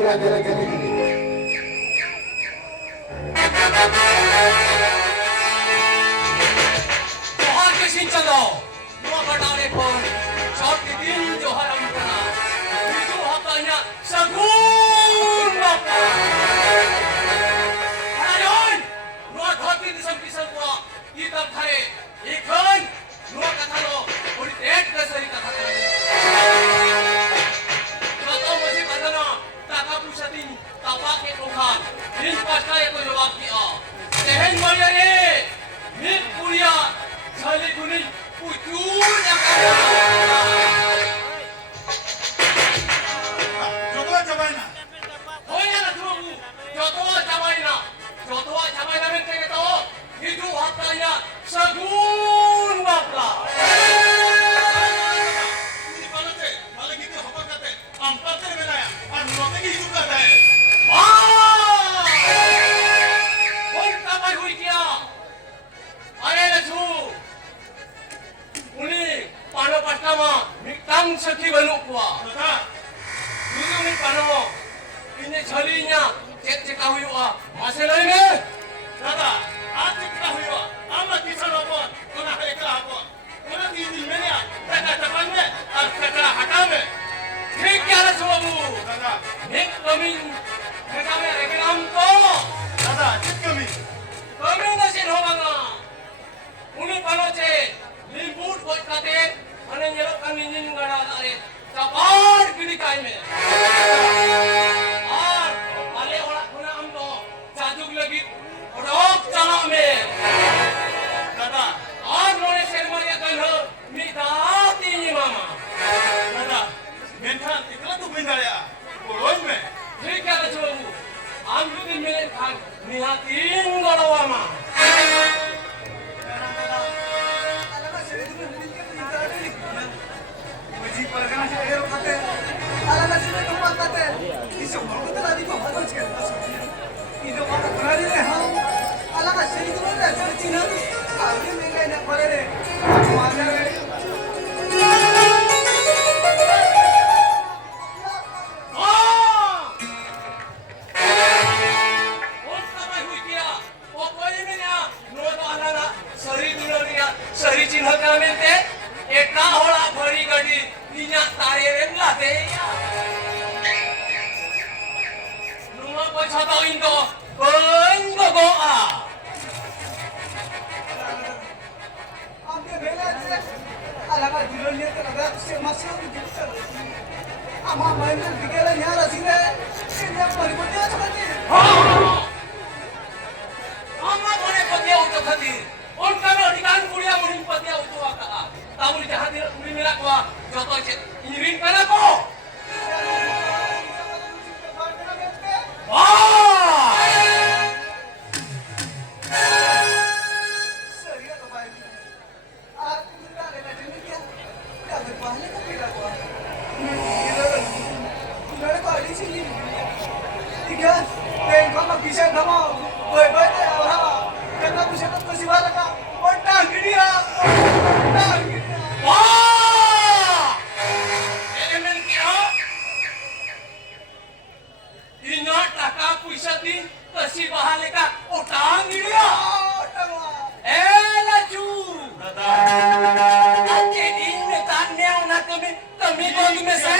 lagi. जोहार के सिंचनो नुआ बटाले पर चौथ के दिन जोहार हम कना itu hatanya sagun bapa ayon नुआ धरती दिसम किसन को kita thare ikan नुआ कथा लो पूरी एक कसरी कथा करे kata masih kadana taka pusatin tapak ke tuhan din pasta itu jawab dia tehen maria re mit puria Sali kuning ujur yang ada. Jodoh cabaina. Oh ya lah tuh, jodoh cabaina. Jodoh cabaina menteri itu hidup hartanya segun bapla. Ini palate, malah gitu apa kate? Ampat ter benaya. Anu nanti hidup kate. Wah! Oh cabai hui kia. Ada lah tuh. Uni pano pertama mitang sakit baluk kuah. Dulu ni pano ini jalinya cek kahuyua masalah ini. Dada, atik kahuyua. Amma kisan apon, kena hekla apon. Kena tindi menya, kena tapan me, kena hata me. ठीक क्या है सुबह Dada, एक कमी ठेका में रेगलाम तो dada, cik kami. कमी नसीब होगा उन्हीं पनों से लिंबूट कोई खाते अने ये लोग कंगीन गड़ा करे तबार किड़ी काय में और अले ओरा खुना हम तो जादू लगी रोक चला में Dada, और मोने सेरमनिया कल मिटाती नहीं मामा dada, mentan iklan tu bendaya. Boleh me. ठीक क्या है सुबह हम लोग दिन में खान निहातीन गड़वा माँ Muji pergana si Ero kate, ala nasi ne tempat kate, isu baru tu tadi kau bagus kan? Itu apa kerana ni ham, ala nasi itu mana? Jadi Cina tu, kami mengai nak pada ni, mana ni? शरी चिन्ह का मिलते एक ना होला भरी गड़ी निया तारे रेम लाते या नुमा पछता इंदो बंदो गो आ Ambil bela je, ala nasi jual ni tu ada masih orang jual. Ama main tu dikira ni ada sini, ini apa peribadi macam ni? amma mone patiya uto khati उनका में अधिकार कुड़िया मुहिम पतिया उतवा का तामुल जहां दिन उड़ी मिला को जोतो छे इंजीनियरिंग कना को वाह Serius tu baik. Aku sudah ada jenis dia. Dah berpahala kan tidak kuat. Sudah ada ada sini. Tiga, tengok mak bisa kamu. Baik-baik orang. Tengok bisa tu kesi bala ka. Otak dia. Otak dia. वाह element क्या इना टाका पैसा दिन कशी बहाले का उठांग गिरिया Otak wah. ए Lachoo Dada, अच्छे दिन में तान्या उना कमी गोद में से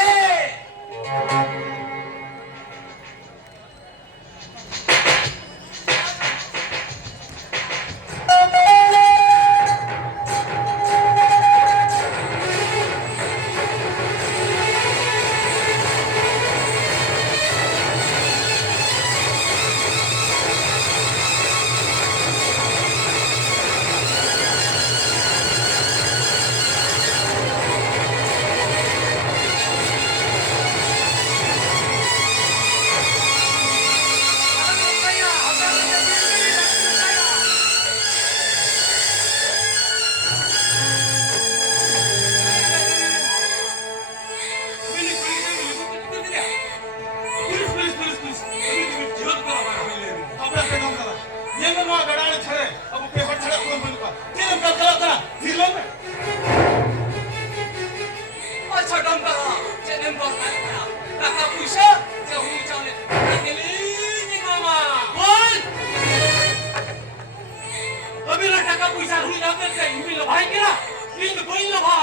টাকা পয়সা হুই যাবে কে ইমি লো ভাই কিনা কিন্তু বই লো ভা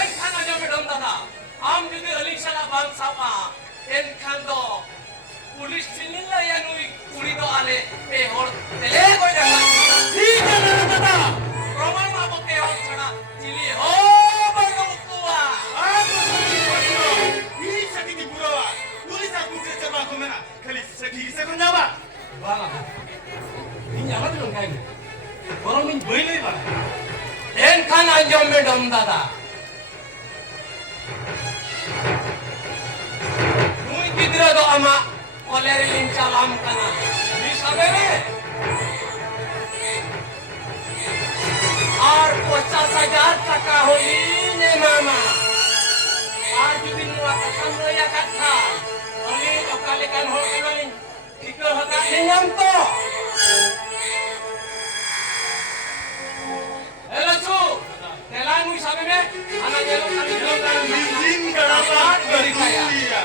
এক খানা যাবে ডম দাদা আম যদি অলিক সালা বাল সাপা এন খান দো পুলিশ চিনিল ইয়া নুই কুড়ি দো আলে পে হর তেলে কই দেখা ঠিক আছে দাদা প্রমাণ মাবো কে হর ছড়া চিলি হো বড় মুকুয়া Ini sakit di burawa. Tulis aku cerita aku mana. Kali sakit saya kau nyawa. বালা ইনি আমার লোক গাই বরং ইনি বই লই বালা এন খান আঞ্জম মে ডম দাদা নুই গিদ্রা দো আমা কলের লিন চালাম কানা নি সাবেরে আর 50,000 টাকা হলি নে মামা আর যদি নুয়া কাম লইয়া কাঠা অলি অকালে কান হল কেনালিন ঠিকর হতা নিয়ম তো এলো চু তেলা মুই সাবেরে আনা গেলো খালি গেলো কান Izin kenapa? Dari kaya. Iya.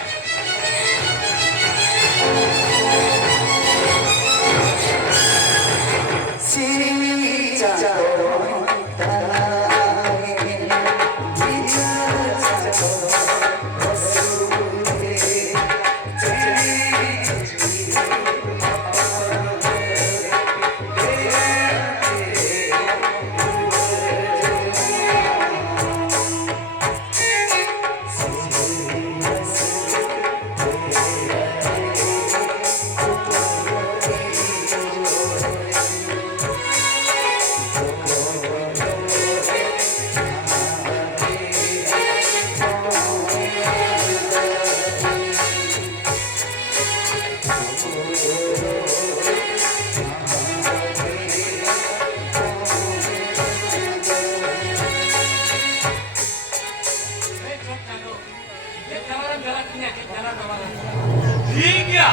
ঠিক গিয়া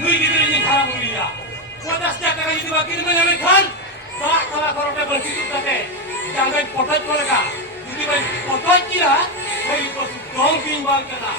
নুই গিদ্রা ইনি খারাপ হই গিয়া 50 টাকা যদি বাকি দিবে আমি খান বা খালা করতে বলছি তুতে জাঙ্গাই পটাই করেগা যদি ভাই পটাই কিরা ভাই বস দম কিন বাল কেনা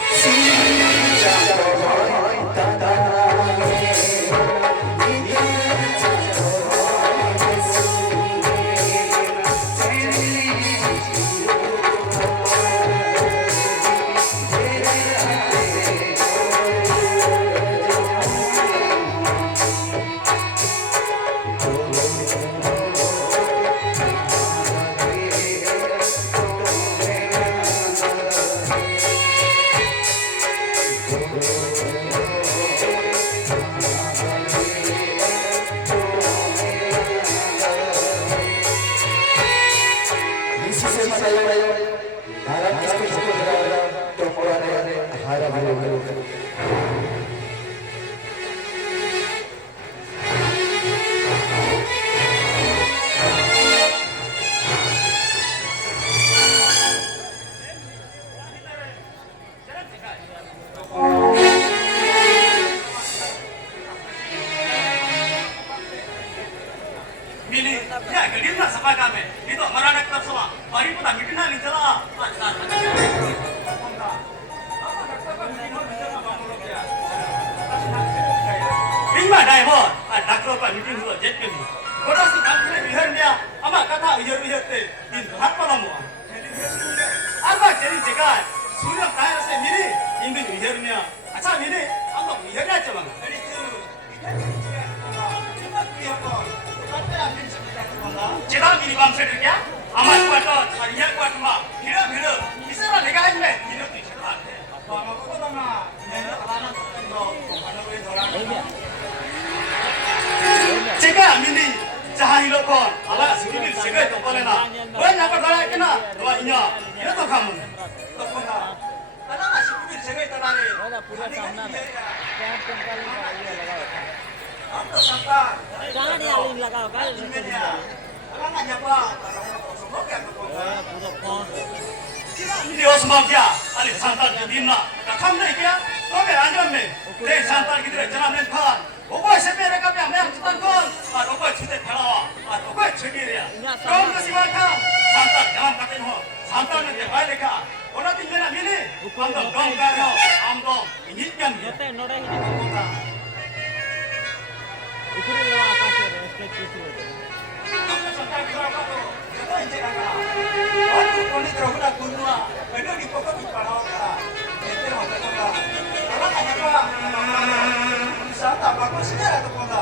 Mili, ya gedir na sampai kami. Itu hamaran ekor semua. Bari pun tak mitin na lincala. Ringma driver, doctor pa meeting huwa jet ke ni. Kota si kamne bihar niya, ama kata uyar te din har palamu. Arba jadi jekai, surya kaya se mili, indin bihar niya. Acha mili, ama bihar niya cemang. Cedal mini bang sedih ya, amat kuat, harinya kuat mbak, bila, bisa lah negain me, bila tu cedal. Bang aku tu nama, ini anak Cekak mini, jahat hidup kon, alat sedikit segai tu boleh na. Boleh nak berdoa kena, doa inya, itu tu kamu. Tepuk tangan. Anak sedikit segai tu nari. पूरा सामना में camp कंकाल का ये लगा हुआ है Am tu sampai. कहाँ नहीं आलिंग लगा हुआ है Anak nak nyapa, semua kan tu. पूरा कौन Ini osma kya, ali santal ke dimna, kakam nahi kya, to be anjam me, de santal ki तरह जना में था, ओको से मेरे का मैं चितन कौन, और ओको छिते खड़ावा, और ओको छिटी रिया, कौन का सिवा था, santal जन्म करते हो, santal में देखा देखा, ओना दिन में ना मिले, हम तो कम कर रहे हो, हम तो इन्हीं क्या मिले, होते नोड़ा ही नहीं ऊपरी लगा आकाश में स्टेज किसी होते ni terhubung kunua. Itu di pokok di parau kala. Itu hotel kala. Kalau hanya apa? Bisa tak bagus sih atau apa?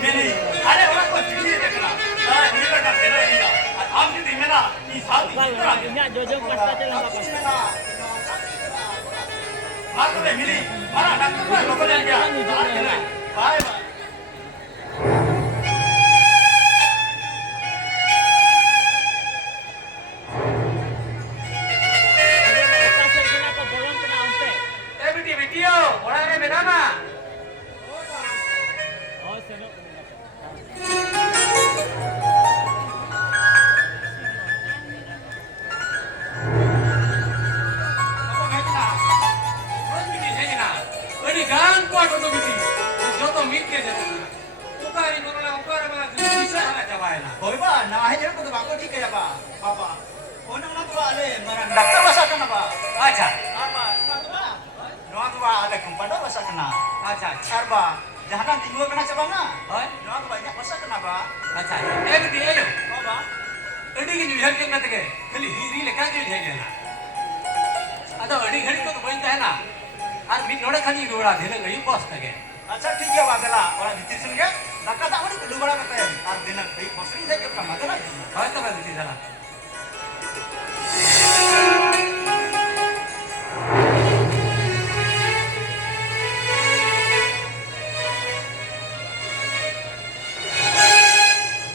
Ini ada orang kau jadi dekna. Nah, ini kan dah selesai ini dah. Am di mana? Ini sahaja. Kalau punya jojok pasta jalan apa? Aku dah milih. Mana nak kau lokal dia? Bye bye. Video, orang ni bernama. Oh, senok. Ini gang kuat untuk biti. Jodoh mikir je. Ukari korang ukara mana bisa nak capai lah. Boy ba, nah aja aku tu bangko ठीक है apa? Bapa. Orang nak buat le, marah. Doktor bahasa kena apa? Acha, Apa? Noa tu ada kumpada bahasa kena. acha, Sarba, jangan tinggal kena cabana. oi, Noa tu banyak bahasa kena ba? acha. Biti ayo. Apa? Ini gini lihat kan mata ke? Kali hiri lekan je lihat je na. Ada ini घड़ी को तो बोलता है ना. आज मिट नोड़ा खाली रोड़ा देने गई बॉस तके. अच्छा ठीक है वादला orang di sini kan nak kata apa ni dulu orang kata ar dinan kai posting saya ke kamar lah Hai तो मैं biti जाना.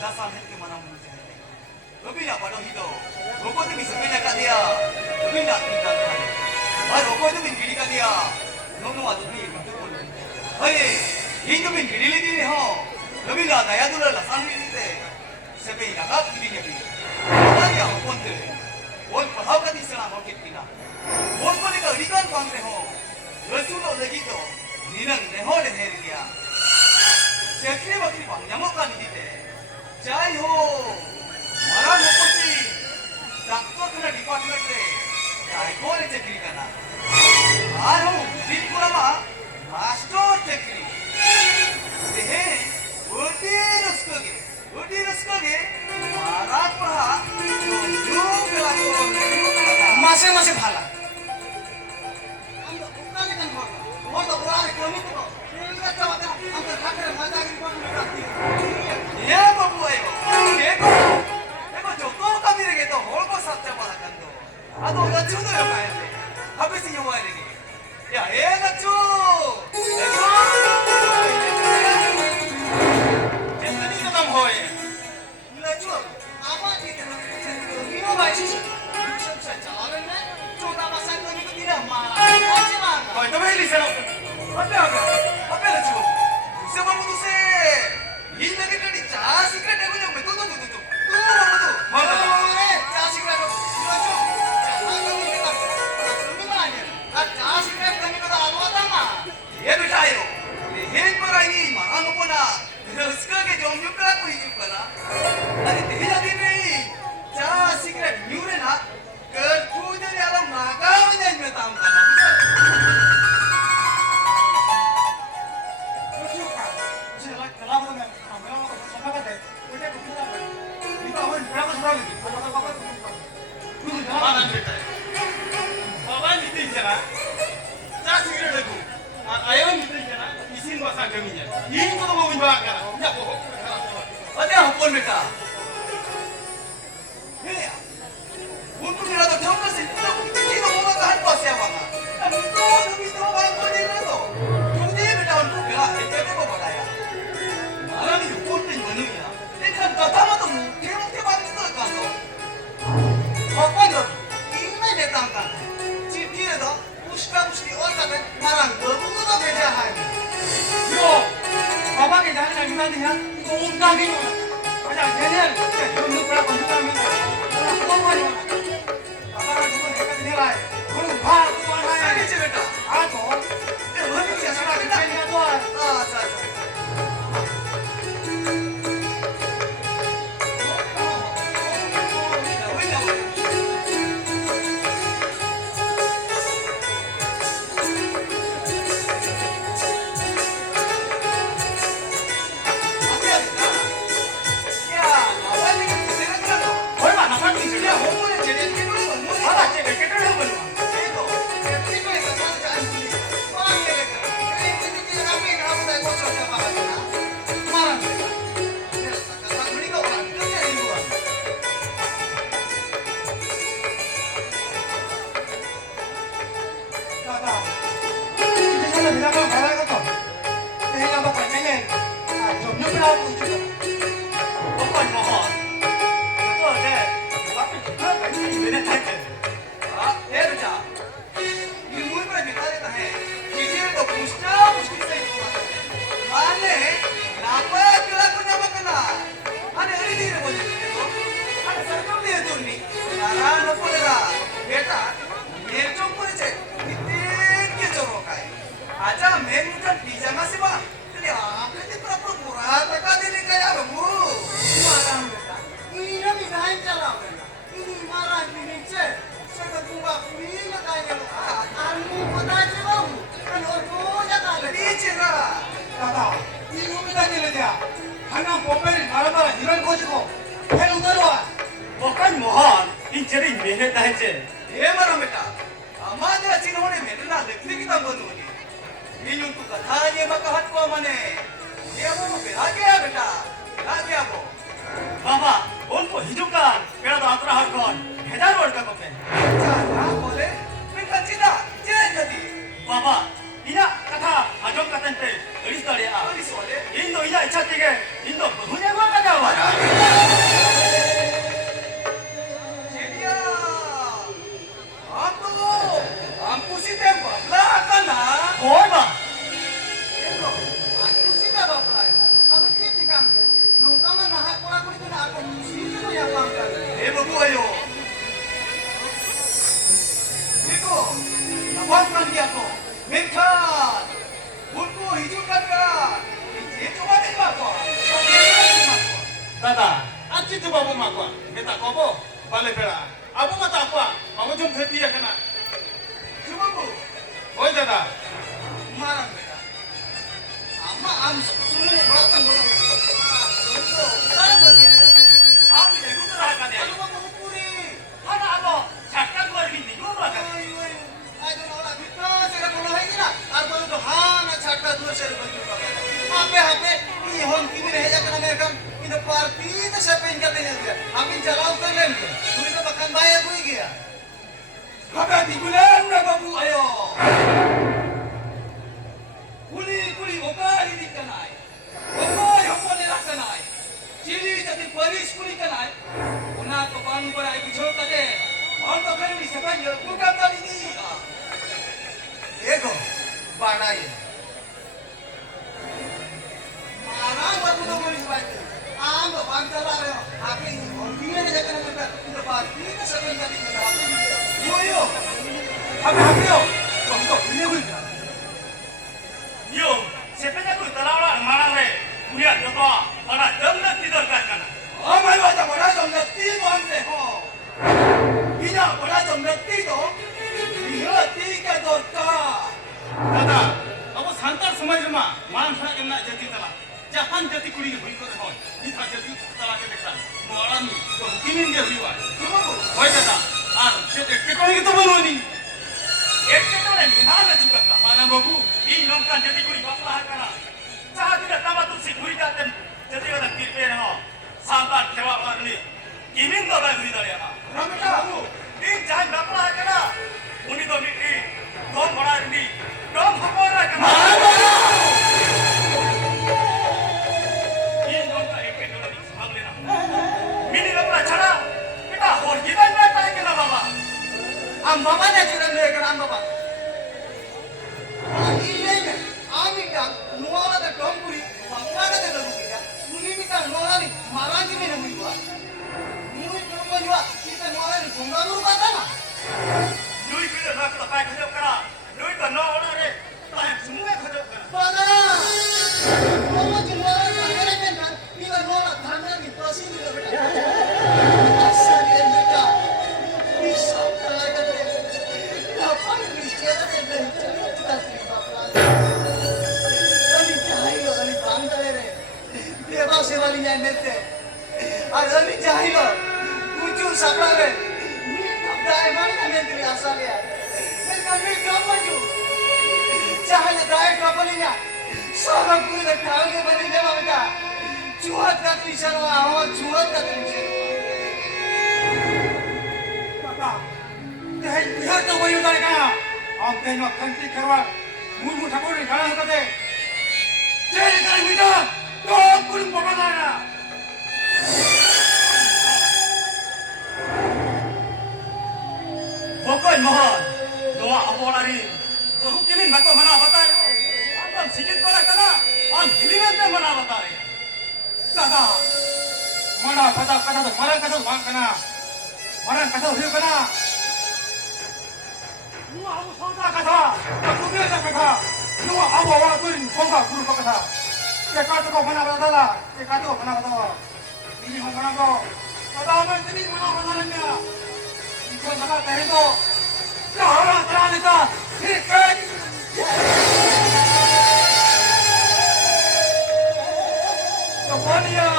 dasar het ke mana manusia ini lebih nak pada hidup rokok tu bisa punya kat dia lebih nak tinggal kan rokok tu min giri kat dia nono atu ni betul hey itu min giri le dia ho lebih nak daya dulu lah san ni te sebai nak kat giri ni apa dia pun tu pun pahau kat di sana mau kita pun pun itu rikan pang te ho rasul lagi tu ni nang le ho le her dia sekali waktu ni bang nyamuk kan di te jai ho marah mukti doktor kena department le jai ko le chakri kana aru tripura ma master chakri dehe udi ruskoge marah paha jo kala mase mase bhala amdo ukale kan ho to bora kami to inga chawata amdo khakre maza gi kon rakti ye babu ayo देखो जो तो कभी रहे तो hole को सच्चा बात कर दो अतो लच्चू तो है पाए अबे से युवा है या ए लच्चू जिंदगी का नाम होए लच्चू आवाज ही देना हीरो भाई सब से चालन में छोटा बसा कोनी को दिना मारा अच्छी बात कोई तो मेरी से अबे लच्चू से बाबू से जिंदगी टेडी चा सीक्रेट है मुझे तो mana चा सीक्रेट लच्चू चा कमी के बात सुन में आने चा सीक्रेट कमी को आलो आता ना ये बेटा यो ये पर आई मारा नो पना उसका के जो म्यू का कोई चुप ना अरे तेरा दिन नहीं चा सीक्रेट म्यू रे ना कर खुद ने आलो मागा में में काम करना लच्चू का चला कला बोलना हमरा को समझ का दे उठे कुछ ना Mana cerita? Bapak ni tu je lah. Saya segera lagu. Ayam ni tu je lah. Isin bahasa kami je. Ini tu mau menjual kan? Ya boh. Ada apa pun beta? Hei, untuk ni ada jauh sih. Kita mau makan apa siapa mana? Tapi tu baik ni lah tu. Jadi beta untuk gerak. Itu apa bapa ya? Malam ni pun ni mana ya? Ini kan kata macam kemuk ke balik tu kan tu. Apa tu? Ini datang kan? Cipi itu, puska और कदम मारंग बबू तो भेजा है यो बाबा के जाने का विमान है तो उनका भी अच्छा जेनरल जो नुकरा बंदूका में तो मारो बाबा का दुकान देखा नहीं रहा है कौन भाग कौन है सही से बेटा आ तो ये वही से सड़ा के नहीं तो अच्छा मेहनत है चे ये मरा बेटा हमारे चिन्होने मेहनत ना देखने की तब बोलूँगी इन उनको कथा ये मकाहत को मने ये वो बेला गया बेटा बेला गया वो बाबा उनको हिजुkan पेड़ा तो आतरा हर कौन हजार वर्ड का कोपे ना बोले बेटा चिदा जे jadi बाबा इना कथा आजम कथन पे अड़िस तारे आ अरे सोले इन दो इना इच्छा के इन दो बहुने को का जावा जेदिया हमको सीधे बबला आता ना ओए बा Eko, aku sih dah bapak. Aku kita kan, nunggu mana hak orang kulit tu nak aku sini tu yang bangga. Babu ayo. Eko, nampak kan dia ko. Menkan, unku hidupkan kan. Ini cuma ni bapak. दादा आजी तो बाबू मागवा बेटा कबो बाले बेड़ा अब मत आपवा अब जो खेती है ना Cuma bu, ओए दादा marah mereka. Ama am semua belakang bolong. Untuk, taruh begitu. साथ में गुड रहा का दे Aku mau ukuri. हना अब झटका को भी निको बा का Ayo orang kita sudah mulai lagi lah. Arbo itu hana cakap dua seri baju pakai. Apa ini hon kini reja kena mereka ini parti itu siapa yang katanya dia. Amin jalan ke lem. Ini tu bahkan bayar gue dia. Apa di bulan berapa bu ayo. Kuli oka ini kanai. Oka yang boleh lah kanai. Ciri jadi polis kuli kanai. Una kapan berai bicara kade. Orang tak kena disebut ya. Bukan kali ini. Ego, badai. Mana baru tu boleh sebut. Ando bangsa lah. Apa ini? Orang ni jangan berkata kita pasti kita sebut kali ini. Yo. Apa yo? Bangsa ini boleh. यो सेपेजा को तलावड़ा मारा रे पुरिया जतो बड़ा दमन तिदर का kana Amai baca bada jomnati bonde ho. Ina bada jomnati do. Ina tiga dotta. दादा अब सांतार समाज में मान खा के ना जति तला जहां जति कुड़ी हुई को हो इथा जति तला के देखा मोरानी तो किमिन के हुई Cuma bu. ओए दादा आ के कोई की तो बनोनी एक के तो ने निहाल चुका का माना बाबू इन लोग का जति कुड़ी बापला kana चाहती ना तमा तुसी हुई जाते जति का तिरपे न हो सांता खेवा पारनी किमिन तो बाय हुई दरिया Ramita bu. इन जान बापला kana उनी तो मिट्टी दम बड़ा नी दम हकोरा kana इन लोग का एक के तो नहीं भाग लेना मिनी बापला छड़ा बेटा और जीवन में पाए के ना बाबा Am bapa ni cakap ni kan am bapa. Ini ni, am ini nuala dah dompuri, bangga dah dah lupa. Ini ni kan nuala ni marah ni mana mui buat. Mui dompur juga kita nuala ni bangga lupa tak na. Lui cứ được là phải khởi động cả, lui còn no đó đấy, tại chúng mới khởi động cả. Bangga. Kamu cuma bangga ni kan, kita nuala bangga ni pasti ni dah. Asal dia mereka. Bisa kalau kan. Apa ini cerita ni? Cerita kita Ani jahilo, ani bangga le. Dewa sewali ni nete. Ani jahilo. Ujung sabra le. Ni abdai mana kan nete asal ya. Mereka ni kamu ju. Jahil dai kamu ni ya. Sahaja kuri le kau ke bani dewa mereka. Cuat kat lisan awak, cuat kat lisan. दादा ते बिहार तो वही उतारे का हम ते no country करवा मुरमु ठाकुर ने गाना होता दे तेरे कर मिटा तो कुरुम बाबा ना Pokoknya mohon doa apolari, kau kimin batu mana batai, antam sikit mana kana, an kiliman te mana batai. दादा mana kata kata तो marang kata bang kana marang kata hiu kana nuwa abu sonda kata aku biasa kata nuwa abu awak kurin sonda guru kata ये काटो को बना बता ला ये काटो को बना बताओ ini हम बना को दादा मैं इतनी बना बना लेंगे इनको बता कहे तो क्या चला लेता ठीक है तो बोलिया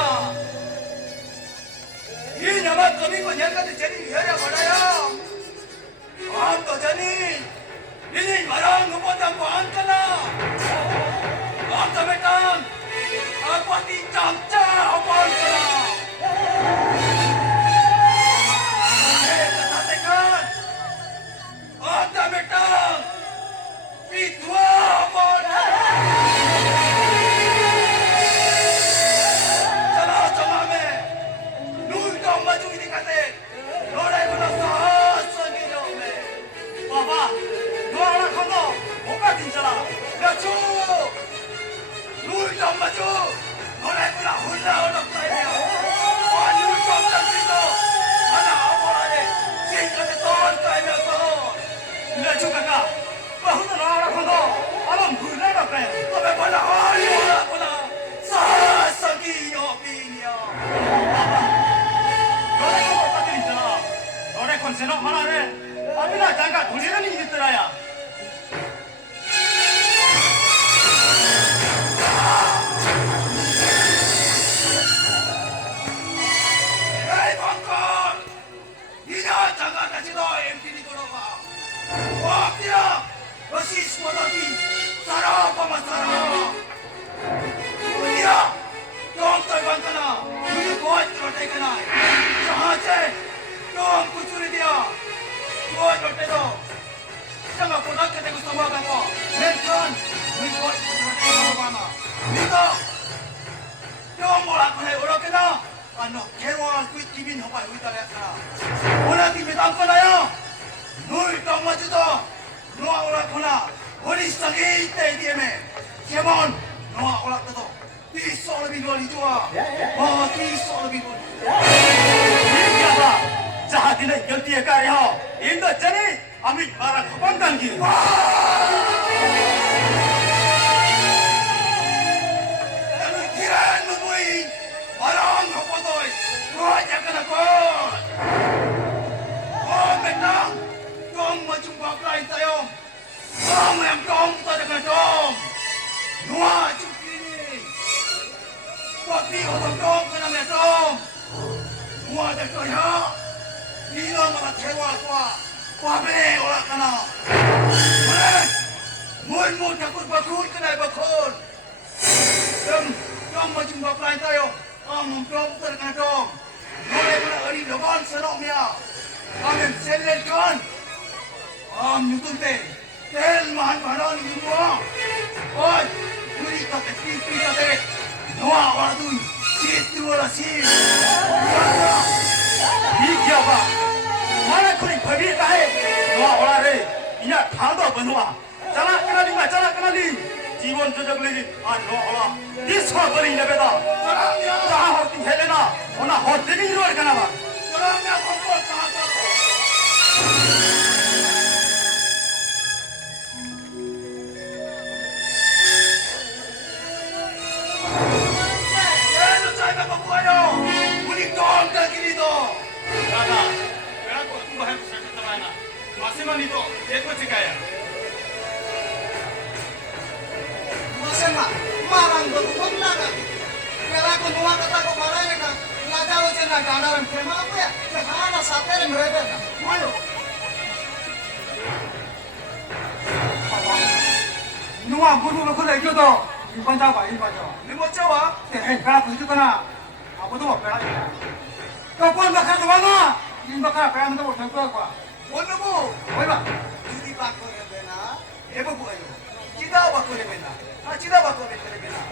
ये नमक कभी को जगत चली है या बड़ा Ang to jani. Ini marang ngomong ko ang kana. Ang tametan. Aku ti camca apa ang kana. Katakan. Ang tametan. Pitwa apa ang kana. maju ini kate, lorai mana sahas lagi jauh me. Bapa, dua orang kono, oka tinjala, gacu, lui jauh maju, lorai mana hunna orang kaya, wah lui jauh tersitu, mana apa lagi, sih kate ton kaya ton, gacu kakak, bahuna orang kono, alam hunna orang kaya, tapi mana hari orang kono, sahas lagi nyobinya. 너네 컨셉은 하나래. 아미나 잠깐 돌리는 일이 있더라야. 에이 방금 이자 잠깐 다시 너 MP니 걸어봐. 와피야 너시 스포더기 살아 봐봐 살아. 우리야 영떨 방가나 우리 고아지로 되거나 저하제 Tuhan kucuri dia. Tuhan berpedo. Jangan pulang ke tengah semua kamu. Tuhan, mengikut kucuri mana? Nito. Tuhan mulai kena orang kena. Ano keruan kuit ibin hopai huita lihat sana. Orang ibin angkon ayo. Nui tong maju to. Noa orang kena. Oni sangi teh dia me. Kemon. Noa orang tu. Tisok lebih dua jua. Oh tisok lebih dua. Ini apa? 자하디는 열띠에 까려 인도 전에 아미 마라 커방단기 나는 기란 누구인 마랑 커버도이 뭐자꾸나 건 맨날 똥뭐 좀 바꿔 있어요 똥이랑 똥 떠들고 똥 누아 죽기니 뭐 비고도 똥 그러면 똥 누아 될 거야 Bila mana tewa wabe orang kana. Mun takut bakul kena bakul. Dom macam bapak tayo. Dom terkena dom. Mulai mana hari leban senoknya. Amin selen kan. Nyutun teh. Tel mahan bahan ni semua. Oi, beri kata tipi kata. Noa orang tu. Situ orang sih. 이기야봐 마라코니 법이 다해 너와 오라래 이냐 다도 번호와 자라 끊어링마 자라 끊어링 기본 조정리지 아 너와 오라 니스와 버리 내배다 자하 호팅 헬레나 오나 호텔이 이루어질 까나봐 자라면 공부 다하다 얘도 자기가 먹고요 우리 똥가기리도 Rada, aku tunggu hari sesuatu mana. Maksimal itu, itu cikaya. Maksimal, marang berkumpul naga. Kalau aku dua kata aku marah ya kan, nggak tahu cina gandaran kema apa ya? Sekarang sate yang mereka kan, malu. Nuah buru aku lagi tu, iban jawa. Ni mau jawa? Kalau aku itu kena, aku tu apa lagi? Kau pun bakal mana? Ini bakal apa yang tu buat apa? Mana bu? Mana? Jadi bakal yang benar. Apa bu ayo? Cita bakal yang benar. Cita bakal yang benar.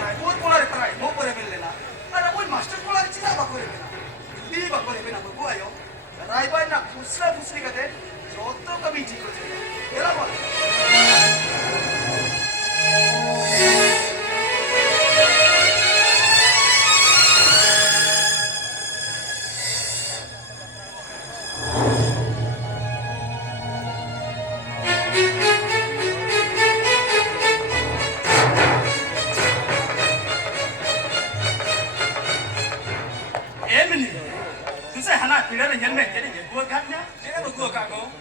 Nah, buat pola reparai, mau pola benar. Ada buat master pola cita bakal yang benar. Jadi bakal yang benar bu ayo. Raiban nak pusri kate. Jodoh kami cikgu cikgu. Era apa? Kira-kira yang mana jadi buat kan ya? Jangan bergua kago.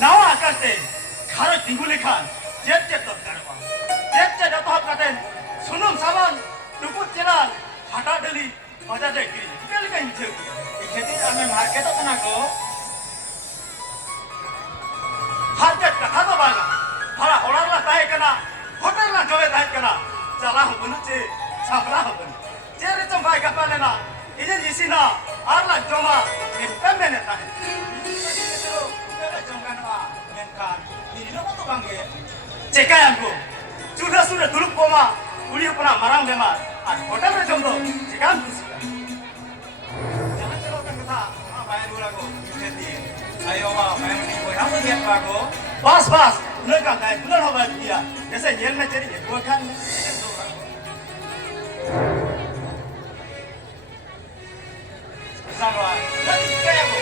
Nawa kate, kalau tinggal ikan, jet tu terima. Jet jatuh kate, sunum saban, dukut jalan, hata deli, macam jadi. Kita lihat ini. Ikhati kami market tu kan aku. Sabra pun. Jadi sampai kapan lena? Ini di sini arla cuma kita meneta. Kita cuma menkan. Ini lo tu bangke. Cekai aku. Sudah dulu koma. Kuliah pernah marang memang. Hotel recomdo. Cekai aku. Jangan celok kita. Bayar dulu aku. Jadi, ayo bayar ni. Kamu lihat aku. Bas. Mereka kaya benar apa dia? Biasa nyelnya jadi dua kan. Sama. Nanti kaya aku.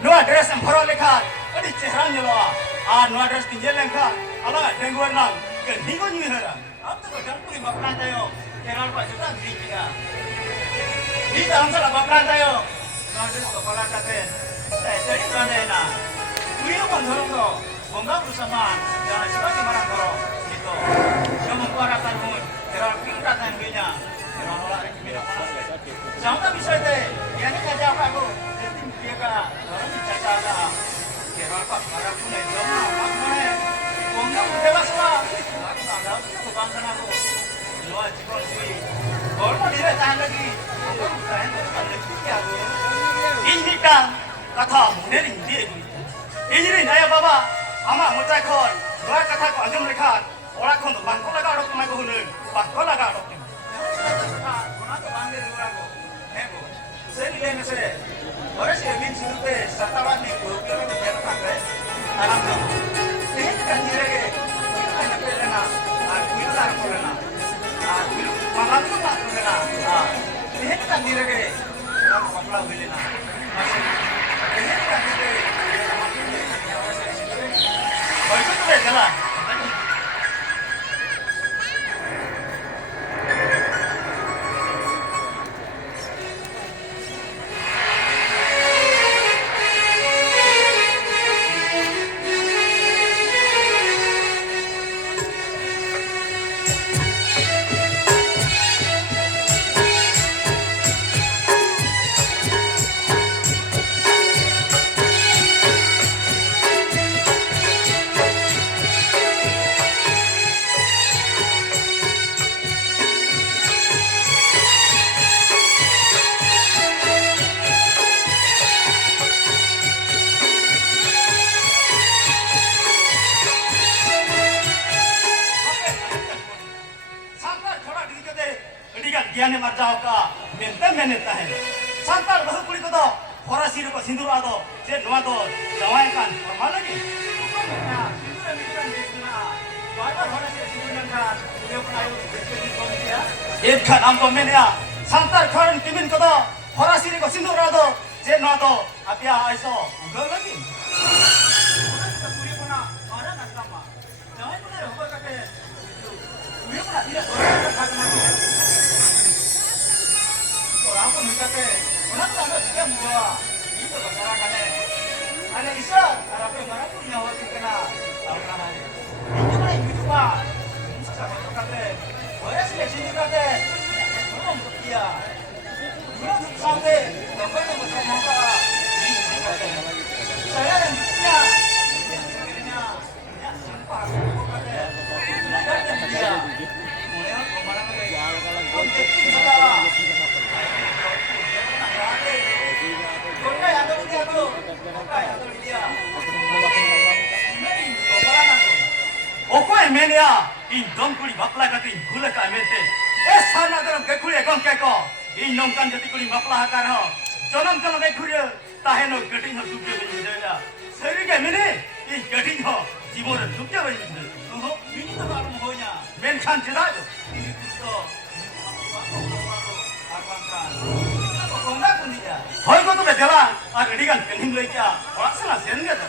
Nuah dress yang baru lekat. Adi cehranya loa. Nuah dress tinggal lengkap. Alah denguan nang. Keningo nyuhara. Apa tu jangan puri bapak tayo. Keral pak juga diri kita. Di dalam salah bapak tayo. Nuah dress kepala kate. Jadi tuan na. Kuliah pun dorong tu. Bongga bersama jangan sebagai marang dorong. Itu. Yang mempuarakan pun. Keral kita dan punya. Keral olah kita. Jangan bisa deh. Yang ini kerja apa aku? Jadi dia kan orang bicara lah. Kira apa? Marah pun itu apa mana? Bongga bebas lah. Aku tak tahu kita bangkan aku. Luar cikol sih. Kalau dia tahan lagi, aku tahan lagi aku. Ini kan kata munir ini. Ini naya bapa, ama muncai kon. Luar kata ko anjum rekat. Orang kon tu bangkol laga orang mai ko hunun. Bangkol laga orang. Kena tu bangkir orang ko. Saya lihat mesej, orang sih min sudah setawa ni, kalau kita berjalan sampai alam tu, ini kan dia ke, anak pelana, kuil lar pelana, kuil malam tu tak pelana, ini kan dia ke, orang kapal pelana, masih, ini kan dia ke, orang itu tu berjalan. ज्ञान मर जाओ का मेहनता है सांताल बहु कुड़ी को तो फरासी को सिंदूरा दो जे नवा दो जवाई कान फरमा लगी एक का नाम तो मैंने सांताल खरन किमिन को तो फरासी को सिंदूरा दो जे नवा दो अपिया ऐसो उगल लगी Aku minta ke, kenapa anda tidak membawa itu masyarakat? Anda bisa, harap mana pun nyawa kita tahu namanya. Itu kan itu pak, sama kate, boleh sih sini kate, belum dia, belum sampai, sampai nombor sama saya yang punya, yang sebenarnya, yang sampah kate, tidak dia, mulai kemarin kate, untuk sekarang. Okoy menia in dongkuli bapla ka tin gula ka mete sana dalam gekuli ekong keko in nongkan jati kuli bapla hakar ho jonam kala gekuli taheno geting ho dubje bani ya seri ke mene in geting ho jibon dubje bani ini to baru honya men khan jeda jo ini to Hoy ko to bejala ar edigan kening lei kya asla senga ta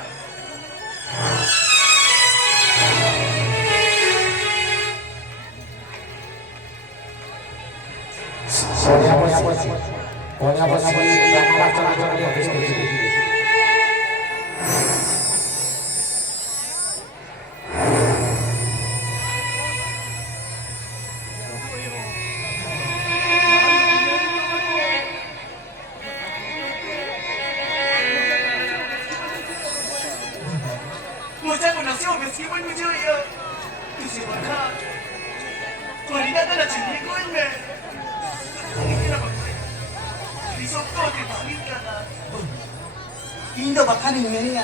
인도 박하는 면이야.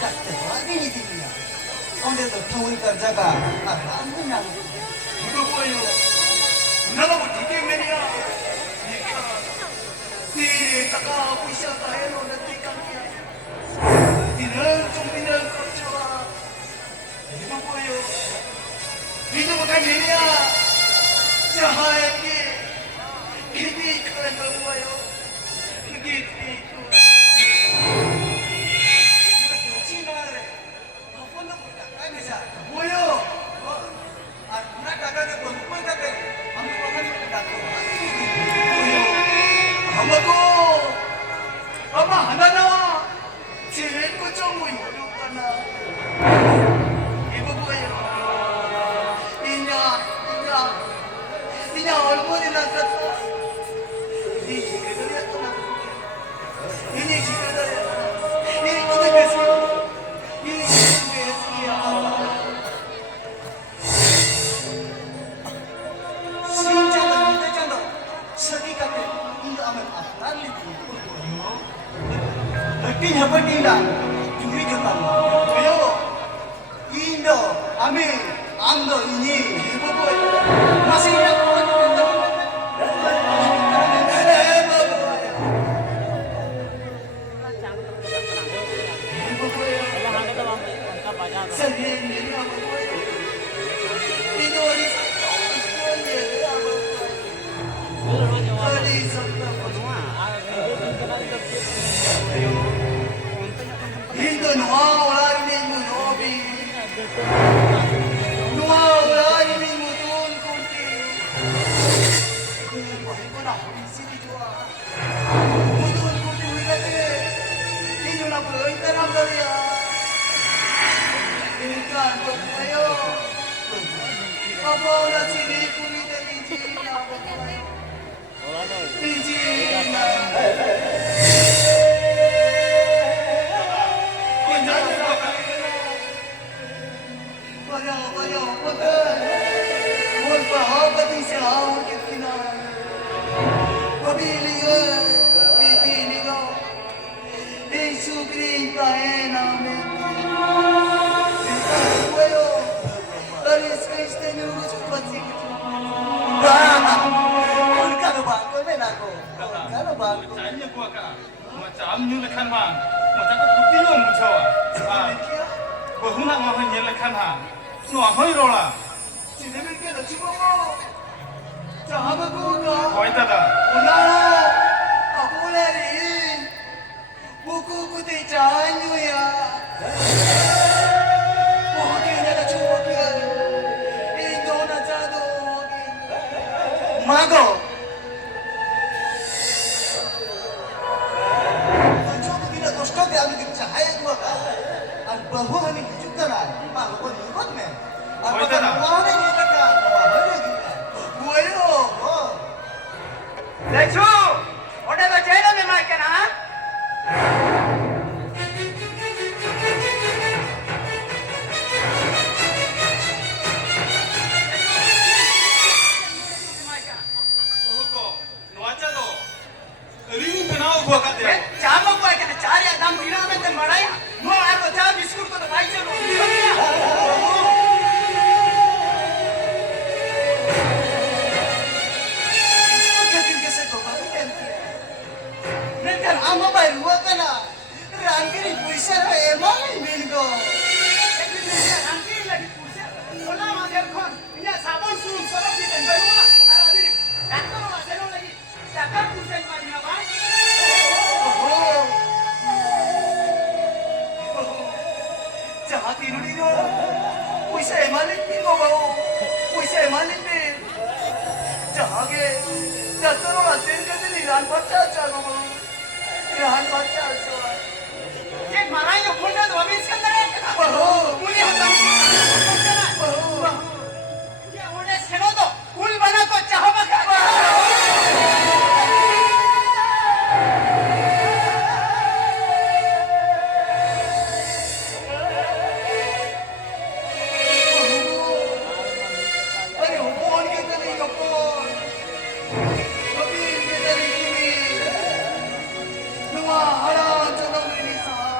딱 대박이 이득이야. 언제도 타오리 가자가 안 그냥. 이거 뭐예요? 나가고 디게맨이야. 네, 따가고 있었다 해놓는 띠감이야. 니는 좀비는 걷지마. 이거 뭐예요? 이거 뭐가 맨이야? 자하에게 길이 그런 거 뭐예요? 그게 뭐요? 아마도 아마 하나나 제일 거좀 뭐 어렵잖아. 이거 뭐예요? 이냐 얼굴이 났었어. 이 지그들이야 또 나고. 이니 지그들이야. 이 구독했어. 이 구독했어야. 진짜로 진짜로 서기 같은 이거 하면 안 되지. 얼핏 해버린다. 중리 된다. 왜요? 인도 아미 암도 이니 이거 마시냐? Macam ni lekan bang, macam tu putih lo muncul. Berhuna orang ni lekan ha, nuah hoi rola. Kau itu dah. Buku putih janju ya. Mungkin ada cuma dia. Itu nak jadu. Mago. Coba kita terus kau dia ambil cahaya dua kan. Bahu kami juga kan. Mago pun ikut men. Kau itu dah. Mana ni lekat? Mana kita? Buayo. Lechu, udah baca ini memang kena? Jangan buat kena cari adam bina mende maraya. Mau aku cari biskut tu baik je lo. Biskut katin kese tu baru kenti. Nanti ama bayi luar kena. Rangkiri puisi emang mingo. Rangkiri lagi puisi. Olah macam kon. Ini sabun suruh sorok di tempat rumah. Arabi. Dakar orang seno lagi. Dakar puisi macam apa? Jahat ini lo, puisi emalin bingo bau, puisi emalin bin. Jahat ke, jatuh orang tinggal di ran baca jago bau, ran baca jago. Cek marahnya punca tu habis kan dah. Muni hotam. Ya udah seno tu, kul bana ko cahaba ka. Nuah haram jangan ini sah.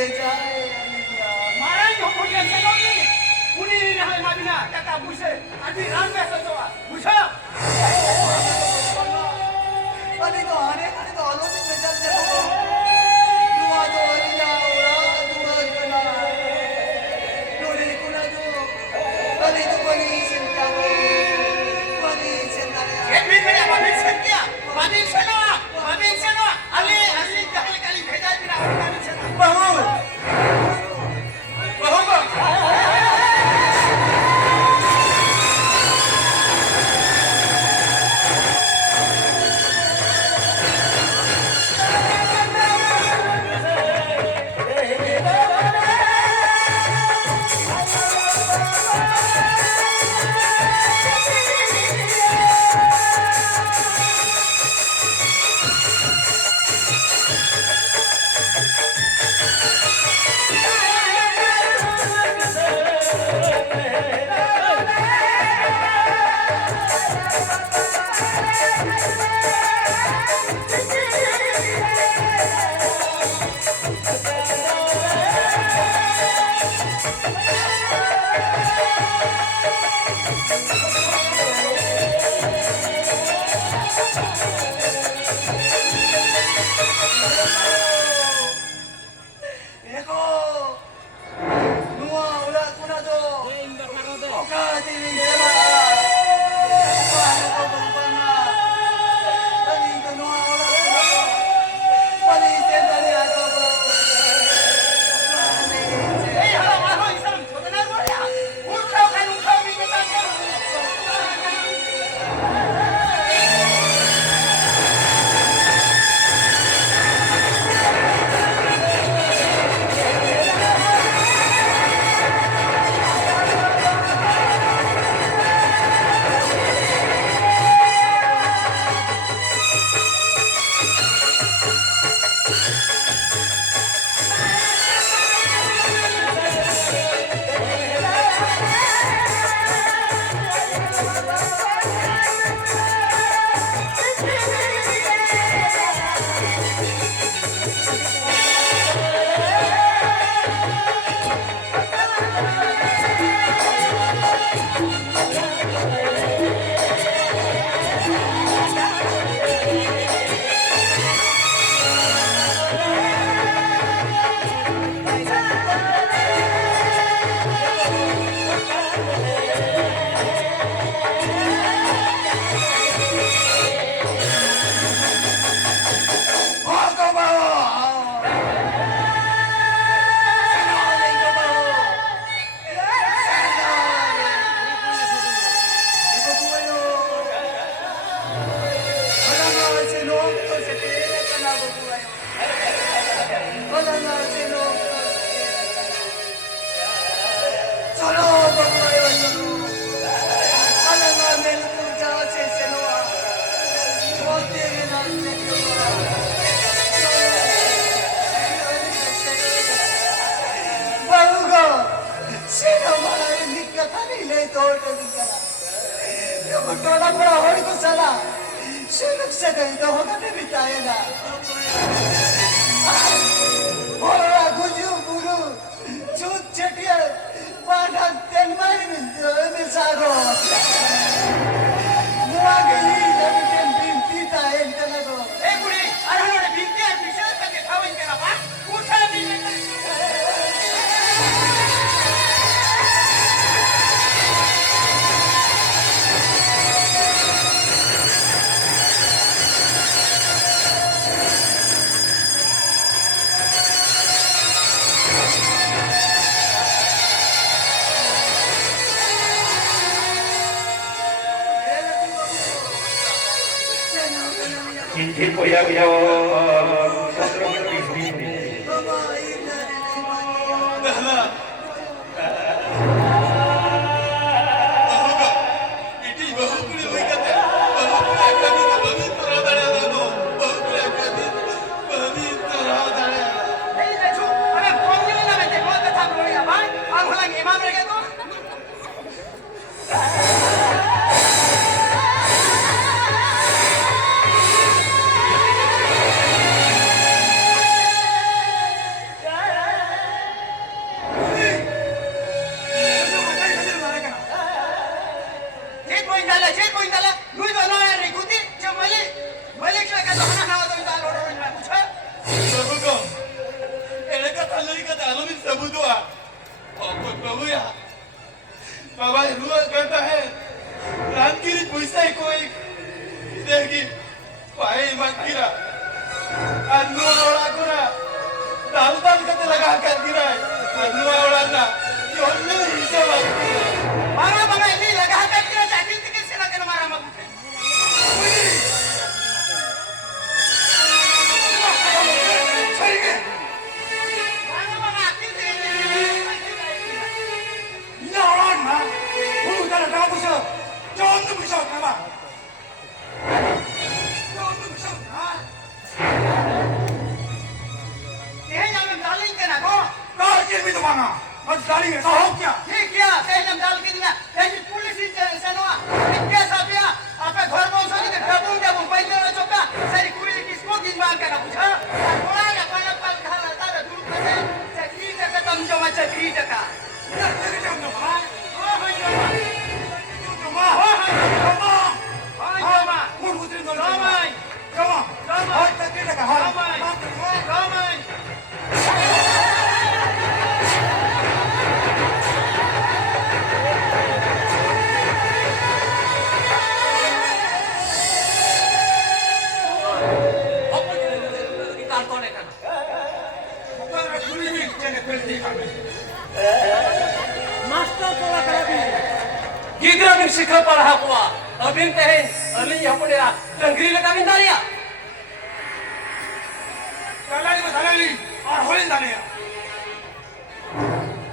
bejae Alika. Marah yang kemudian teknologi. Uni ini hai mabina kata busa. Adi ramai sesuatu. Busa. Ani to ane alo ni bejal jago. Dua do Alika ora dua kana. Dole kuna do. Ali to bani sentao. Bani sentare. Kevin mana babin sentia? Babin senwa. Babin senwa. Ali asli kali kali beda bina babin senwa. Bahu. Bahu ba? Eko. Dua ula kuna do. Oka tiwi dela. Bani ko bangpana. Bani ko dua ula kuna do. Bani sentare ato bo. Bani Eh, halau halau Islam. Sebenarnya gua ya. Ulkau kan ulkau ni kita kan. Oko bahu. Senole ko bahu. Senole. Iko buayo. Wala na sinong to sa tira ka na buayo. Wala na sinong to sa tira ka na. Solo buayo solo. Wala na meluto jawa se senoa. Chote na senoa. Barugo, sino malay nikatani le tote dikara. Yo tola pura hori ko sala. Sino se gayi to hoga ne bitaye na. Ora guju buru, chut chetiya, pada tenmai me sago. Mua gayi jabi ten binti ta el kana ko. Eh, budi. Arah ada binti yang bisa tak ketahui kenapa? Usah binti. Cincin koyak-koyak sosro bisnis. Mama ina ne mani. Iti bahu kuli berkata, bahu kuli akan bahu terhadap aku, bahu kuli akan bahu terhadap. Eh, lecu. Ada konjol nama teko kata boleh apa? Ang halang imam mereka tu. Makin itu mana? Mas dari itu hok क्या? ठीक KIA तेरे डाल के दिया तेरी police से नवा क्या साबिया आपे घर में उसने के double double पैसे में चुका सारी कुड़ी किसको गिनवान करना पूछा थोड़ा या पाना पाल खा लेता है दूर से चक्री का कम जो मैं चक्री टका Jadi jam berapa? ओ भाई जमा Jama. Jama. भाई जमा Mun putri dulu. जमा Jama. Jama. Hai tak kira kah? जमा जमा Apa di kantor kan? Bukan ada kuri ni jangan pergi kami. Master Cola कराबी Gidra min sikha parha kuwa. Abin tehin, alin ya pudera. Dengri leka min daria. Kalau ni masalah ni, और Holy जाने या.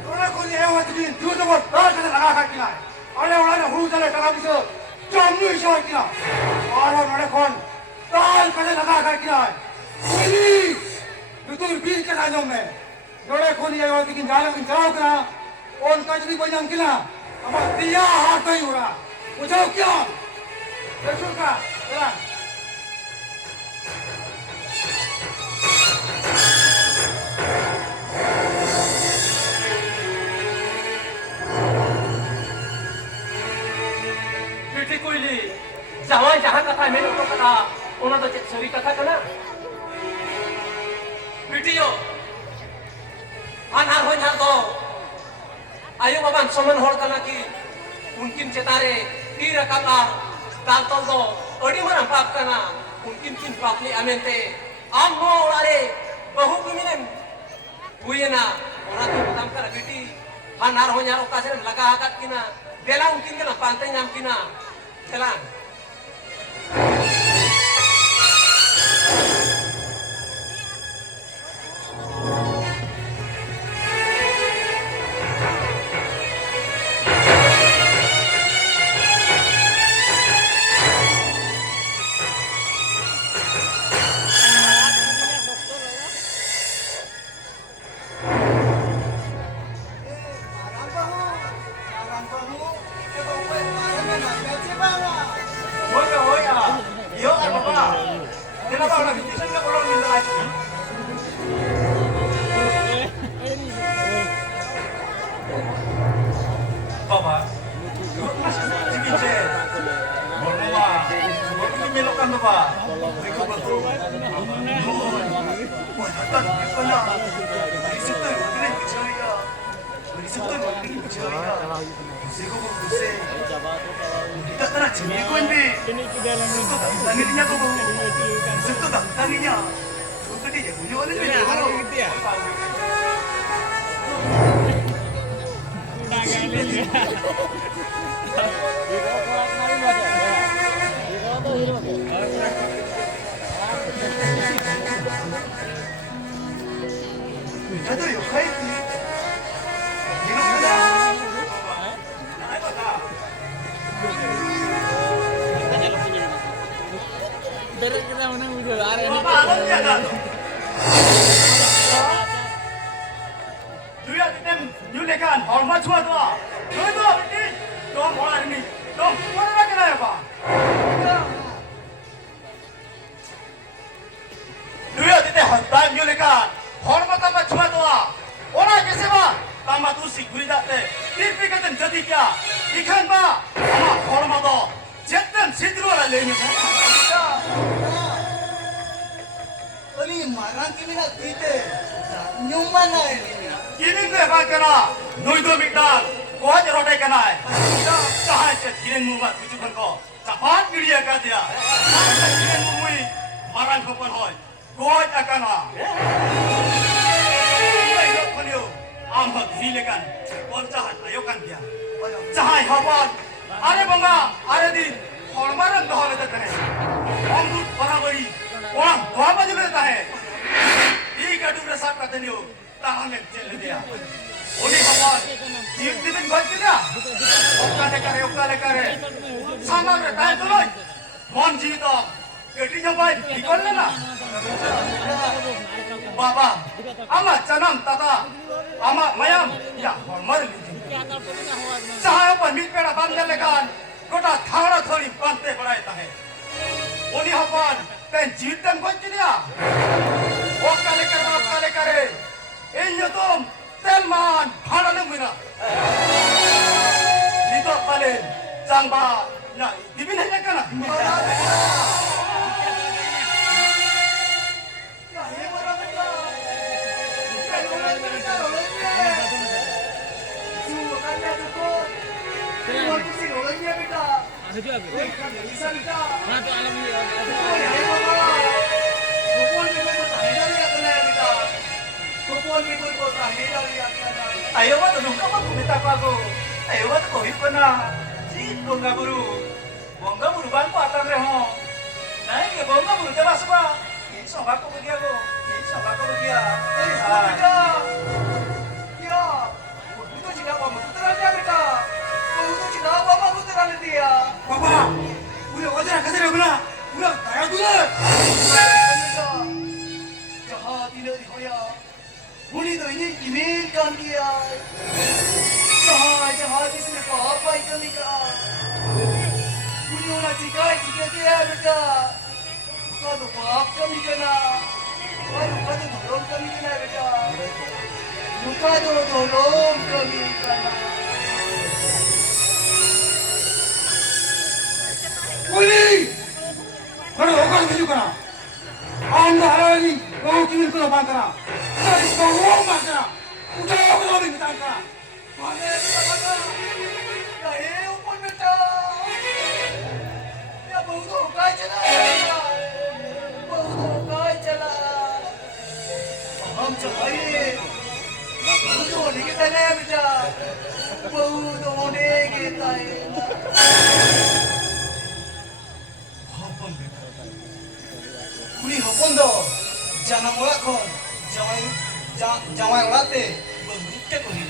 Orang kau ni hewan tu ni, dua tu buat, dah kena laga kat kita. Orang ni huru jalan laga bisa, jam ni isyarat kita. Orang mana kon, dah kena laga kat kita. Ini, itu lebih ke sana ni. Orang kau ni hewan tu ni jalan kita jauh kena, orang kau jadi banyak kita. Apa dia harta ni orang, ucap kya? Besok kah? Jalan. Piti kuili. Jangan jahan kata menu to kata. Ona to cek seri kata kana. Piti yo. Anhar hon har to. Ayo baban soman hor kana ki. Unkin cetare tira kata. Tantol to. Odi mana pap kana. Unkin kin papli amente. Ammo orare. Bahu kuminem. Huyena. Ona to batam kara piti. Anhar hon har okasem laga hakat kina. Dela unkin kena pantai nyam kina. Jalan. Yo, apa apa? Kenapa orang itu tidak orang minta lagi? Papa, masih sikit. Morma, waktu ini melokan tu pak. Mereka betul. Wah, tak kena. Disitu, ini keceriya. Disitu, ini keceriya. Siko berkusi. Kita kena cemikun ni. Situ tangannya tu. Situ tangannya. Situ dia punya orang ni. Ada yang kait ni. Ini ada. Apa alam dia kan? Dua titem nyulekan hormat cuma tu. Dua tu ini. Dom orang ini. Dom mana lagi nak apa? Dua titem hantam nyulekan hormat tambah cuma tu. Orang ni siapa? Tambah tu si guri jate. Tipi kata jadi kya? Ikan ba? Ama hormat tu. Jangan sidru orang lain. Ali Maran की बिना पीते Neumann है Kining tu apa kena? Noi tu mikdal. Kau aja rotai kena. Cahaya cek kining muat tujuan kau. Cepat dia kata. Kining mui marang kapan hoy. Kau aja kena. Ayo kau ambat hilekan. Kau jahat ayo kan dia. Cahaya kapan? Are bangga, are di. Hormaran kau ada tak ni? Ambut barabari. Orang dua baju berita है ये कटु प्रसाद करते नहीं हो ताहं में चल दिया उन्हीं भगवान जीव दिन भर किया ओकाले करे सामान रहता है तो लोग मन जीता कटी जब निकल लेना Baba, ama janam tata, ama mayam, ya hormar lidi. Sahaya pan mit pera bandel lekan, kota thara thori bante berai tahe. Oni hapan, ten jitan kunci dia. Wakale kare, ini tom telman hara lemina. Nito palen, jangba, ya dibin hanya kana. Ayo mah tudung kamu kumita aku. Ayo mah tuh kohip kena. Si bongga buru bangku atan reho. Nah ini bongga buru tewas ba. Ini sama aku bagi aku. Ya, itu jika apa muteran dia kita. Itu jika apa muteran dia. Papa, udah wajar kasih dia belah. Udah, tayar dulu. Jahat ini dihoya. Muni tu ini email kan dia. Jahat इसमें apa ikan nika. Muni orang jika dia beca. Bukan tu apa kami kena. Bukan tu tolong kami kena beca. Bukan tu tolong kami kena. Muli, mana orang baju kena? Anda hari ini kau kirim ke bangkara. Jadi kau orang bangkara. Udah kau lebih minta bangkara. Mana kita mana? Ya eu pun beca. Ya bau tu kai cina. Bau tu kai cina. हम चाहिए bau tu ni kita ni beca. Bau tu ni kita ni. Kuni hopon do jangan mulak kon jawai orate berhutang kuni